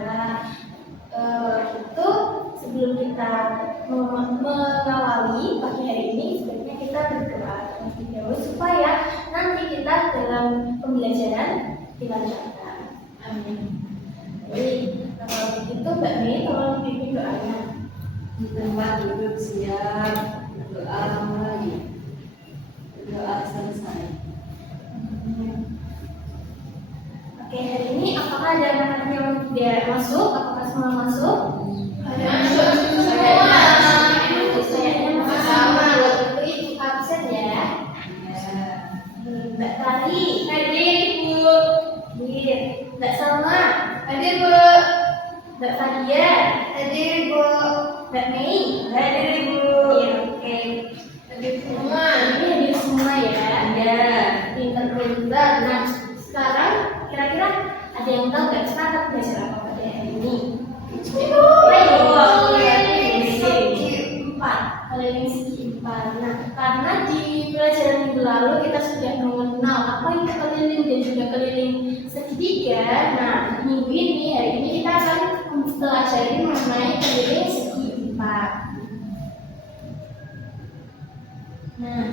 Nah, itu sebelum kita mengawali pagi hari ini, sebaiknya kita berdoa terlebih dahulu supaya nanti kita dalam pembelajaran dilancarkan. Amin. Jadi, kalau begitu Mbak Mei, tolong pimpin doanya. Di tempat duduk siap, berdoa mulai. Berdoa selesai. Oke, hari ini apakah ada anak-anak yang tidak masuk? Apakah semua masuk? Ada masuk semua. Sayangnya masih sama. Itu ibu absen ya. Mbak Tari, Hadir Bu. hadir. Mbak Salma, Hadir Bu. Mbak Fadia, Hadir Bu. Mbak Mei, Hadir Bu. iya, oke. Hadir semua. Ini hadir semua ya. Ya. Pinter-pinter. Nah, sekarang kira-kira ada yang tahu nggak kita akan belajar apa pada hari ini? Keliling segi empat. Nah, karena di pelajaran minggu lalu kita sudah mengenal apa itu keliling dan juga keliling segitiga. Nah, minggu ini, hari ini kita akan mempelajari mengenai keliling segi empat. Nah,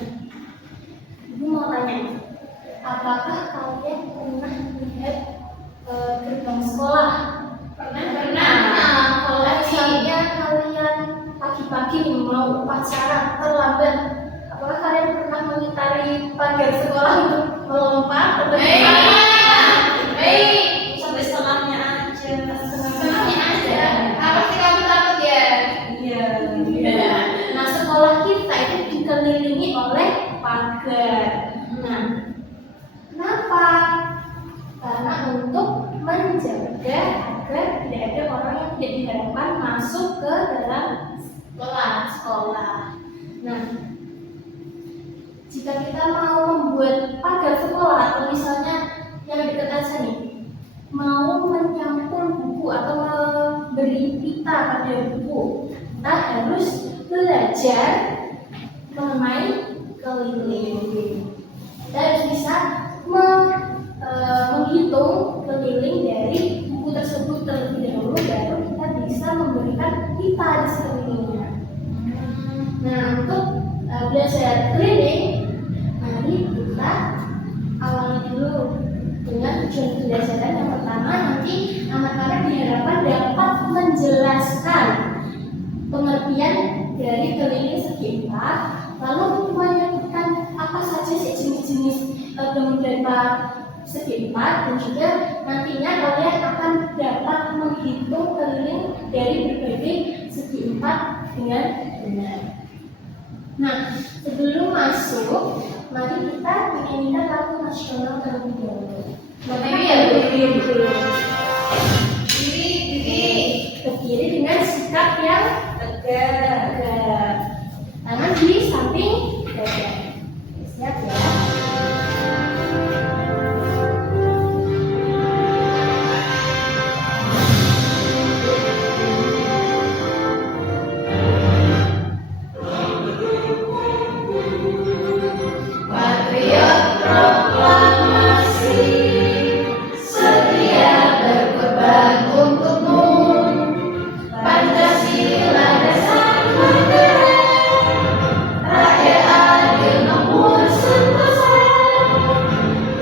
ibu mau tanya, apakah kalian pernah melihat gerbang sekolah? Pernah. Nah, kalau misalnya kalian pagi-pagi mau upacara terlambat, apakah kalian pernah mengitari pagar sekolah untuk melompat atau Baik. sampai setengahnya aja? Setengahnya aja. Apa sih kamu takut ya? Iya. Nah, sekolah kita itu dikelilingi oleh pagar. Nah, kenapa? Karena untuk menjaga agar tidak ada orang yang tidak diharapkan masuk ke dalam sekolah. Nah, jika kita mau membuat pagar sekolah atau misalnya yang dekat aja nih, mau menyampul buku atau memberi pita pada buku, kita harus belajar mengenai keliling. Kita harus bisa menghitung keliling dari buku tersebut terlebih dahulu, baru kita bisa memberikan pita di sekelilingnya. Nah, untuk belajar keliling, mari kita awali dulu dengan tujuan pembelajaran. Yang pertama, nanti anak-anak diharapkan dapat menjelaskan pengertian dari keliling segi empat, lalu menyebutkan apa saja sih jenis-jenis beberapa segi empat, dan juga nantinya kalian akan dapat menghitung keliling dari berbagai segi empat dengan benar. Nah, sebelum masuk, mari kita menyanyikan lagu nasional terlebih dahulu. Tapi ya berdiri Diri. berdiri dengan sikap yang tegak. Tangan di samping dada. Siap ya? Patriot proklamasi, setia berkorban untukmu. Pancasila dasar negara, rakyat adil nomor sentosa.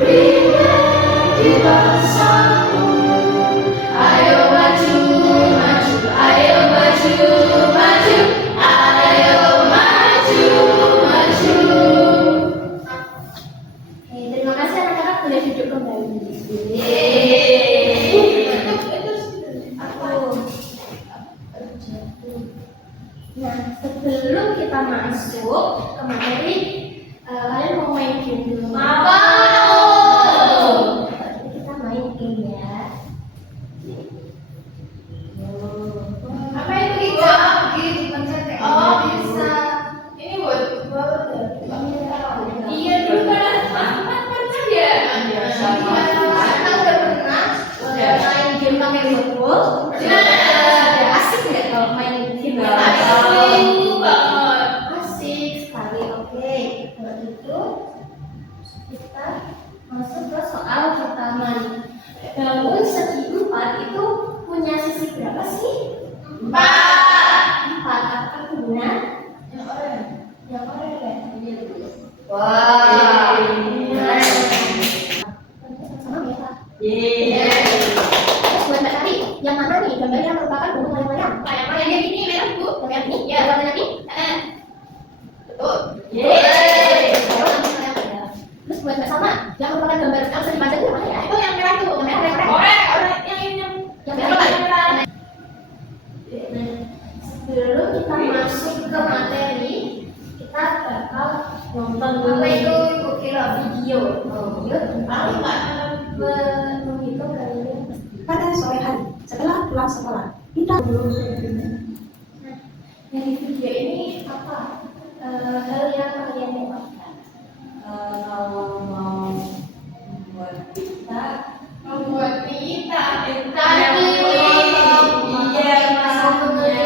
Berikan di bangsaku. Ayo maju, maju, ayo maju, maju, ayo maju, maju. Oke, terima kasih anak-anak, boleh duduk kembali. Nah, sebelum kita masuk ke materi, kalian mau main game dulu? Kita main game ya. Apa itu hijab? Gitu pencet. Oh bisa. Ini buat iya dulu kan pernah ya. Kita udah pernah main game pakai botol. Udah asik nggak kalau main game? Asik banget. Asik sekali. Oke, kalau gitu kita masuk ke soal pertama nih. Bangun segi empat itu punya yang mana nih? Gambar yang merupakan gunung layang-layang. Layang-layang yang ini merah Bu. Gambar yang ini? Ya. Gambar yang ini? Betul. Yeay. Terus buat Mbak Salma, yang merupakan gambar Elsa dipajang itu mana ya? Itu yang merah tuh. Yang merah. Orang yang ini Yang yang merah. merah. Nah, sebelum kita masuk ke materi, kita bakal nonton dulu Apa itu Ibu kira? video. Video Tahu nggak? menghitung kali ini pada sore hari setelah pulang sekolah. Kita nah, dari video ini apa hal yang kalian dapatkan? Kalau mau membuat kita Membuat kita tadi iya maksudnya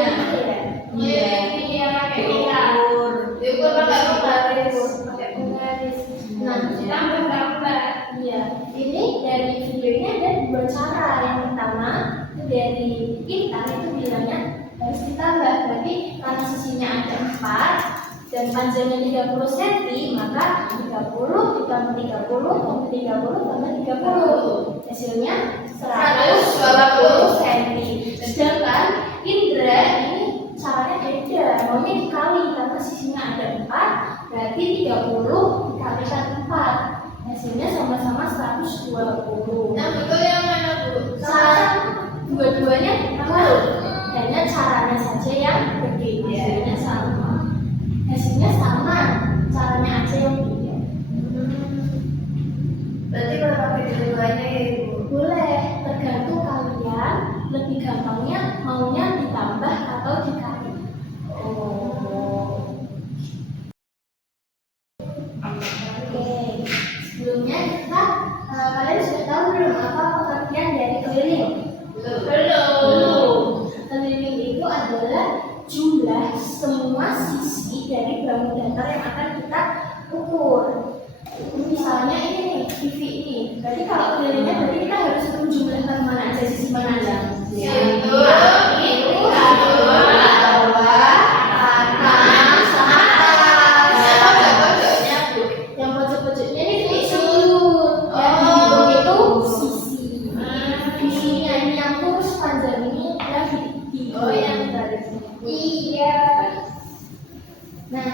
Iya, pakai kita. ukur Diukur pakai penggaris. Pakai penggaris. Nah, Tambah-tambah. iya, ini dari video ini ada dua cara. Yang pertama itu dari kita itu bilangnya harus ditambah, berarti karena sisinya ada 4 dan panjangnya 30 cm, maka 30 ditambah 30 tambah 30 tambah 30 hasilnya 120 cm. Sedangkan Indra ini caranya beda, maunya dikali karena sisinya ada 4, berarti 30 dikalikan 4 hasilnya sama-sama 120. Yang betul yang mana Bu? Cara dua-duanya sama, hanya caranya saja yang berbeda. Hasilnya sama, caranya aja yang beda. Berarti kalau pakai dua-duanya ya Ibu. Boleh, tergantung kalian lebih gampangnya maunya ditambah atau dikali. Oke, sebelumnya kita kalian sudah tahu belum apa pengertian dari keliling? Belum. Keliling itu adalah jumlah semua sisi dari bangun datar yang akan kita ukur. Misalnya ini nih, TV ini. Berarti kalau kelilingnya berarti kita harus hitung jumlahnya mana aja, sisi mana aja. Itu, bawah, atas, Siapa pojoknya Bu? Yang pojok-pojoknya ini sudut. Yang dihitung itu sisi. Di sini ini yang lurus panjang ini yang di yang garis. Iya. Nah,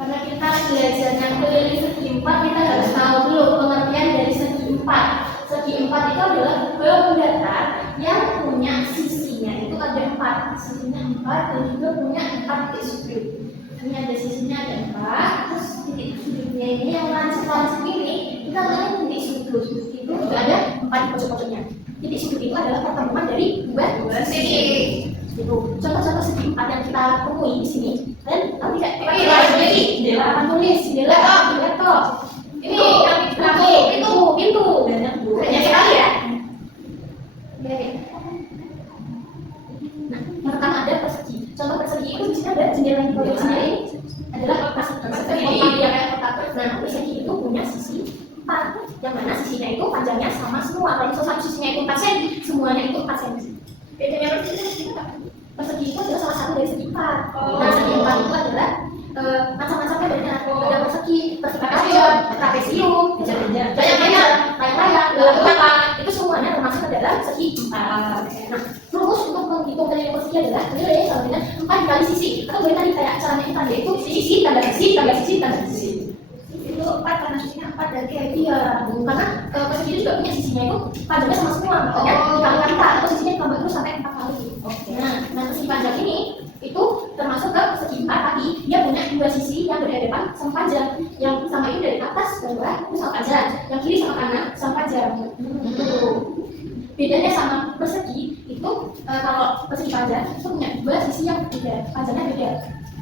karena kita belajarnya keliling segi 4, kita harus tahu dulu pengertian dari segi 4. Segi 4 itu adalah bangun datar yang punya sisinya itu ada 4, sisinya 4 dan juga punya 4 titik sudut. Ini ada sisinya ada 4, terus titik sudutnya ini yang lancip-lancip ini kita namanya titik sudut. Itu juga ada 4 di pojok-pojoknya. Titik sudut itu adalah pertemuan dari dua sisi. Itu contoh-contoh segi 4 yang kita temui di sini. Dan nanti tidak jendela akan tulis jendela laptop. Ini yang pintu banyak sekali ya. Nah, yang pertama ada persegi. Contoh persegi itu di sini ada jendela di pojok sini adalah persegi yang kayak kotak. Nah, persegi itu punya sisi 4, yang mana sisinya itu panjangnya sama semua. Kalau satu sisinya itu 4 cm, semuanya itu 4 cm. Bedanya persegi apa? Persegi itu adalah salah satu dari segi 4. Nah, segi 4 itu adalah macam-macamnya banyak. Ada persegi kaca, trapesium, layang-layang, itu semuanya termasuk ke dalam segi 4. Nah, rumus untuk menghitung keliling persegi adalah keliling sama dengan 4 dikali sisi. Atau boleh tadi kayak caranya kita yaitu sisi tambah sisi tambah sisi tambah sisi. Itu 4 karena sisinya 4 dan kayak dia. Karena persegi itu juga punya sisinya itu panjangnya sama semua. Makanya dikalikan 4 atau sisinya tambah terus sampai 4 kali. Nah, sisi panjang ini itu termasuk ke segi 4, tapi dia punya dua sisi yang berhadapan sama panjang. Yang sama itu dari atas ke bawah itu sama panjang, yang kiri sama kanan sama panjang. Itu bedanya sama persegi itu kalau persegi panjang itu punya dua sisi yang berbeda, panjangnya beda.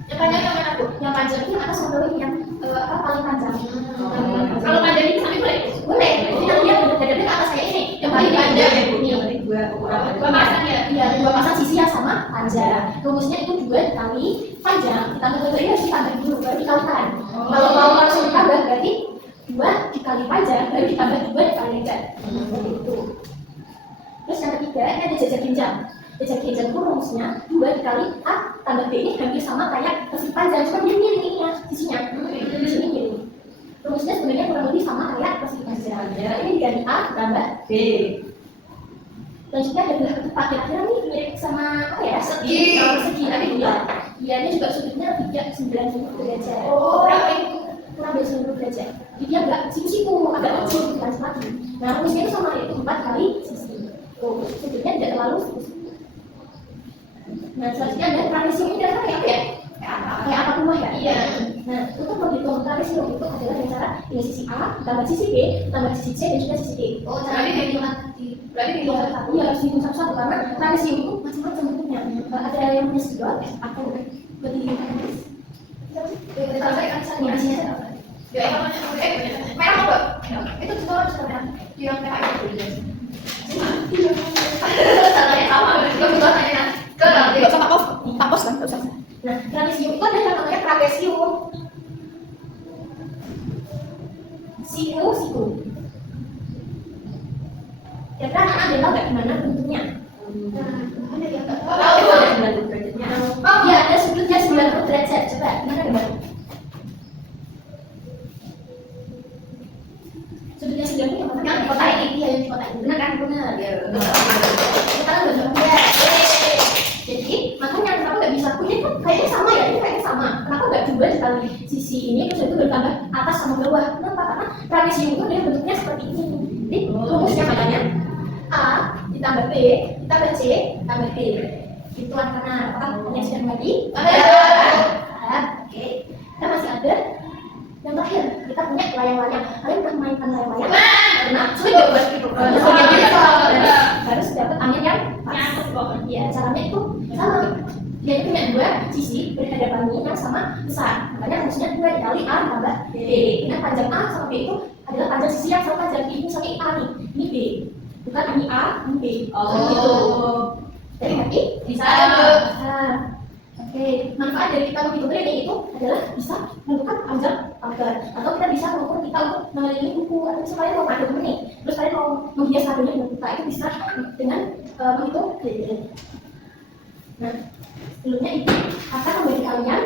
Yang panjang yang mana Bu? Yang panjang itu yang atas sama bawah yang paling panjang. Kalau panjang ini sampai boleh? Boleh. Jadi nanti yang berhadapan ke atas kayak ini, yang paling panjang ini. Dua pasang ya? Iya, dua pasang sisi yang sama panjang. Rumusnya itu 2 dikali panjang ditambah 2 ini harus ditambah dulu baru dikalikan. Kalau mau langsung ditambah berarti 2 dikali panjang baru ditambah 2 dikali lebar. Itu. Terus yang ketiga ini ada jajar genjang. Jajar genjang itu rumusnya 2 dikali A tambah B ini hampir sama kayak persegi panjang, cuma dia miring ini ya sisinya. Di sini miring. Rumusnya sebenarnya kurang lebih sama kayak persegi panjang. Ini diganti A tambah B. Dan juga ada belah ketupat, kira-kira nih mirip sama apa ya? Segi. Sama segi, tapi iya. Iya, dia juga sudutnya 90 derajat. Oh, berapa itu? Kurang dari 90 derajat. Jadi dia agak siku-siku, agak kecil, bukan semati. Nah, rumusnya itu sama, yaitu 4 kali sisi. Tuh, sudutnya tidak terlalu siku-siku. Nah, selanjutnya ada trapesium, ini kira-kira kayak apa ya? Kayak apa rumah ya? Iya. Nah, untuk menghitung trapesium itu adalah dengan cara ini sisi A tambah sisi B tambah sisi C dan juga sisi D. Oh, caranya kayak gimana? Berarti Iya, tapi ya harus dihitung satu-satu karena trapesium itu macam-macam bentuknya. Ada yang punya segala atau berdiri. kalau saya kan saya ngasihnya. Ya, merah apa? Itu semua sebenarnya yang merah itu. Caranya sama. Kebetulan tanya ke Nggak usah Pak Pos kan, nggak usah. Nah, trapesium itu ada yang namanya trapesium. Siku. Kira-kira anak-anak ada tahu nggak gimana bentuknya? ada yang nggak tahu. Tahu itu ada 90 derajatnya. Oh iya, ada sudutnya 90 derajat. Coba, gimana? Sudutnya 90 yang mana? Yang di kota ini. Iya, yang di kota ini. Benar kan? Benar. Ya, Sekarang udah jawab ya. Jadi, makanya kenapa nggak bisa? Ini kan kayaknya sama ya, ini kayaknya sama. Kenapa nggak dua dikali sisi ini, terus itu bertambah atas sama bawah? Kenapa? Karena trapesium itu dia bentuknya seperti ini. Jadi, rumusnya makanya A ditambah B ditambah C ditambah D. Itu karena apakah yang sudah mengerti? Oke. Kita masih ada yang terakhir. Kita punya layang-layang. Kalian pernah mainkan layang-layang? Pernah? Sudah buat itu. Harus dapat angin yang pas. Iya, caranya itu sama. Dia itu punya dua sisi berhadapan yang sama besar. Makanya rumusnya 2 dikali A tambah B. Nah, panjang A sama B itu adalah panjang sisi yang sama panjang. Ini misalnya A nih, ini B. Bukan ini A, ini B. Gitu. Jadi ngerti? Bisa. Oke, manfaat dari kita menghitung grading itu adalah bisa menentukan panjang pagar, atau kita bisa mengukur kita untuk mengelilingi buku, atau misalnya kalian mau ada temen nih, terus kalian mau menghias kadonya dengan buka, itu bisa dengan menghitung grading. Nah, sebelumnya ibu akan memberi kalian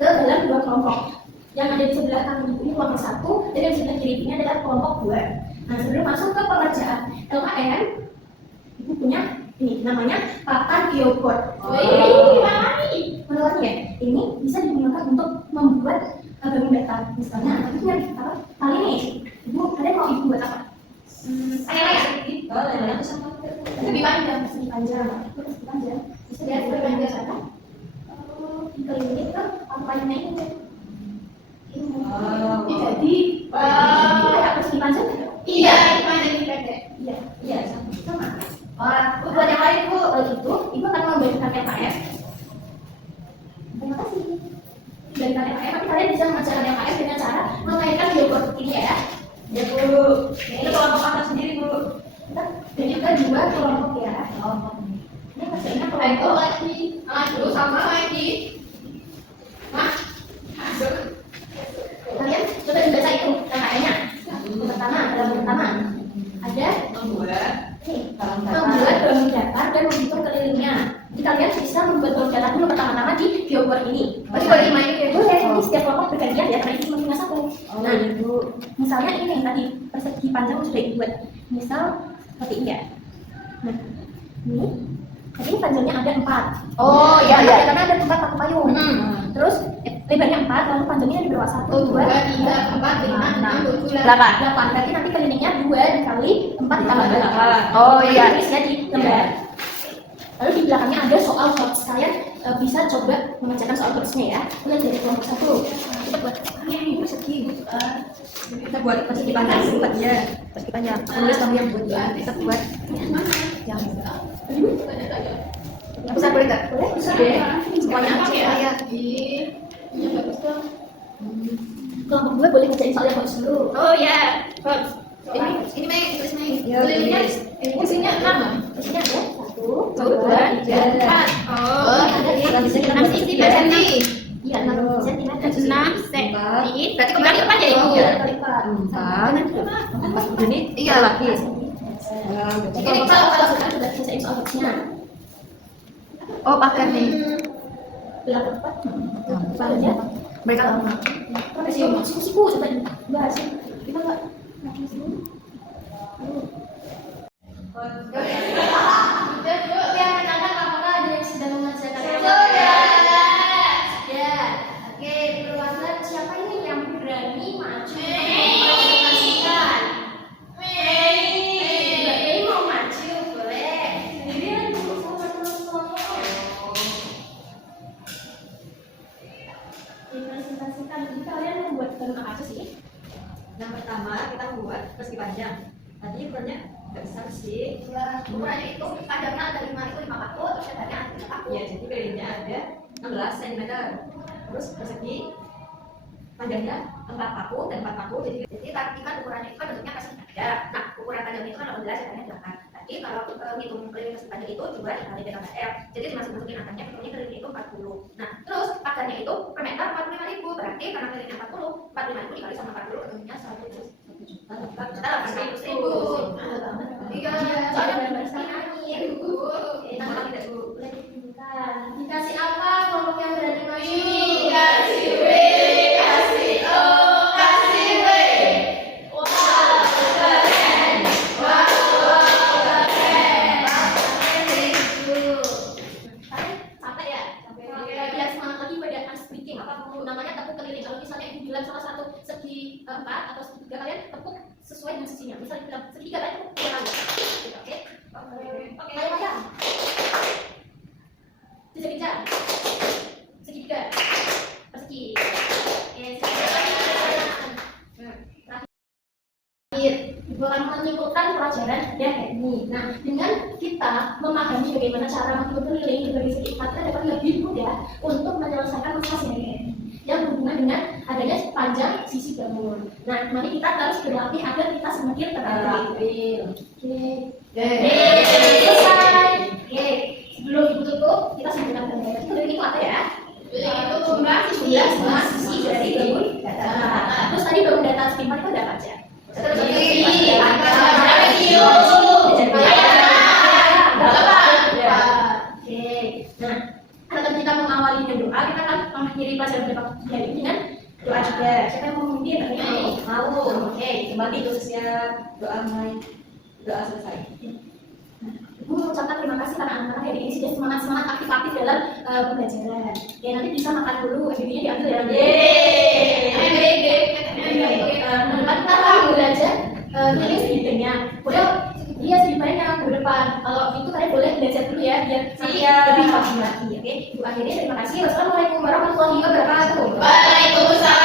ke dalam 2 kelompok. Yang ada di sebelah kanan ibu ini kelompok 1, dan yang di sebelah kiri ini adalah kelompok 2. Nah, sebelum masuk ke pengerjaan LKN, ibu punya ini namanya papan geoboard. Gimana nih? Menurutnya ini bisa digunakan untuk membuat bangun datar. Misalnya, tapi punya apa? Kali ini, ibu kalian mau ibu buat apa? Saya Lebih panjang, lebih panjang. Lebih panjang. Bisa lihat lebih panjang apa? Dikelilingi kan papannya ini. Jadi, kayak persegi panjang kan? Iya, gimana ini pendek? Iya, sama. Buat yang lain ibu, itu ibu akan memberikan LKS. Terima kasih. Memberikan LKS, tapi kalian bisa mengajarkan LKS dengan cara memainkan geoboard ini ya. ya Bu. Ini kelompok atas sendiri Bu. Dan juga 2 kelompok ya. Ini masih ingat kelompok lagi. Aduh, sama lagi. kalian coba dibaca itu LKS-nya. Yang pertama, ada membuat bangun datar dan menghitung kelilingnya. Jadi kalian bisa membuat bangun datar dulu pertama-tama di geoboard ini. Berarti boleh dimainin kayak Boleh, ini setiap kelompok bergantian ya, karena ini cuma punya 1. Nah, Ibu. Misalnya ini yang tadi persegi panjang sudah dibuat. Misal seperti ini ya. Nah, ini. Tapi ini panjangnya ada 4. Oh, iya, iya. Karena ada 4 paku payung. Terus lebarnya 4, lalu panjangnya di bawah 1, 2, 3, 4, 5, 6, 7, 8. 8. Berarti nanti kelilingnya 2 dikali 4 ditambah 8. Oh, iya. Tulisnya di lembar. Lalu di belakangnya ada soal box. Kalian bisa coba mengerjakan soal boxnya ya. Mulai dari kelompok 1. Kita buat ini persegi. Kita buat persegi panjang buat ya. Persegi panjang. Tulis kamu yang buat ya. Kita buat yang Bisa boleh nggak? Boleh? Bisa Oke. deh. Semuanya aja ya. Iya. Iya, bagus dong. Kelompok 2 boleh ngerjain soal yang box dulu. Oh ya, ini Mei, tulis Mei. Ya, Kelilingnya, tulis. isinya 6. Isinya ada 1, 1, 2, 3, 4. Oh, ada sisi 6 sisi berarti. Iya, 6 cm. 6 cm. Berarti kembali depan ya Ibu? Iya, lipat. 4 begini. Iya. Lagi. Jadi kalau sekarang sudah selesai soal boxnya. Oh, pakai nih. Bilang cepat. Cepat aja. Mereka Tapi sih siku coba dibahas. Kita nggak dulu. Yang pertama kita membuat persegi panjang. Tadi ukurannya nggak besar sih. Ya, ukurannya itu panjangnya ada 5 itu 5 paku, terus lebarnya ada 3 paku. Ya, jadi belinya ada 16 cm. Terus persegi panjangnya 4 paku dan 4 paku. Jadi tadi kan ukurannya itu kan bentuknya persegi panjang. Nah, ukuran panjangnya itu kan 18, lebarnya 8. Tadi kalau ngitung keliling persegi panjang itu juga dikali dengan R. Jadi dimasukin angkanya, bentuknya keliling itu 40. Nah, terus pagarnya itu per meter 45.000. Berarti karena kelilingnya 45.000 dikali sama 40 ketemunya 1 juta. Iya, soalnya benar sekali. Nama tidak Bu. Dikasih apa kelompok yang berani maju? Kasih W, kasih O, kasih W. Wah, keren. Wah, keren. Sampai ya? Biar semangat lagi pada speaking. Apa namanya tepuk keliling. Kalau misalnya ibu bilang salah satu segi 4 atau segi 3, kalian tepuk sesuai dengan sisinya. Misalnya bilang segi 3, kalian tepuk 2 kali. Oke? Oke, ayo aja. Segi 3. Segi 3. Persegi. Oke, segi 3. Terakhir, ibu akan menyimpulkan pelajaran ya kayak ini. Nah, dengan kita memahami bagaimana cara menghitung keliling dari segi 4, kita dapat lebih mudah untuk menyelesaikan masalah sehari-hari yang berhubungan dengan adanya panjang sisi bangun. Nah, mari kita terus berlatih agar kita semakin terampil. Oke. Selesai. Oke. Sebelum ibu tutup, kita sebutkan gambaran. Keliling itu apa ya? Keliling itu jumlah sisi. Jumlah sisi dari bangun data. Terus tadi bangun data segi 4 itu ada apa aja? Nah, kalau kita mengawali dengan doa, kita akan mengakhiri pelajaran hari ini dengan doa juga. Siapa yang mau memimpin? Mau. Oke, kembali khususnya doa mulai doa selesai. Ibu mengucapkan terima kasih karena anak-anak hari ini sudah semangat aktif dalam pembelajaran. Ya, nanti bisa makan dulu, videonya diambil ya. Teman-teman kita akan belajar keliling sedikit banyak. Boleh, iya sedikit banyak ke depan. Kalau itu kalian boleh belajar dulu ya, biar nanti lebih paham lagi. Oke, ibu akhirnya terima kasih. Wassalamualaikum warahmatullahi wabarakatuh. Waalaikumsalam.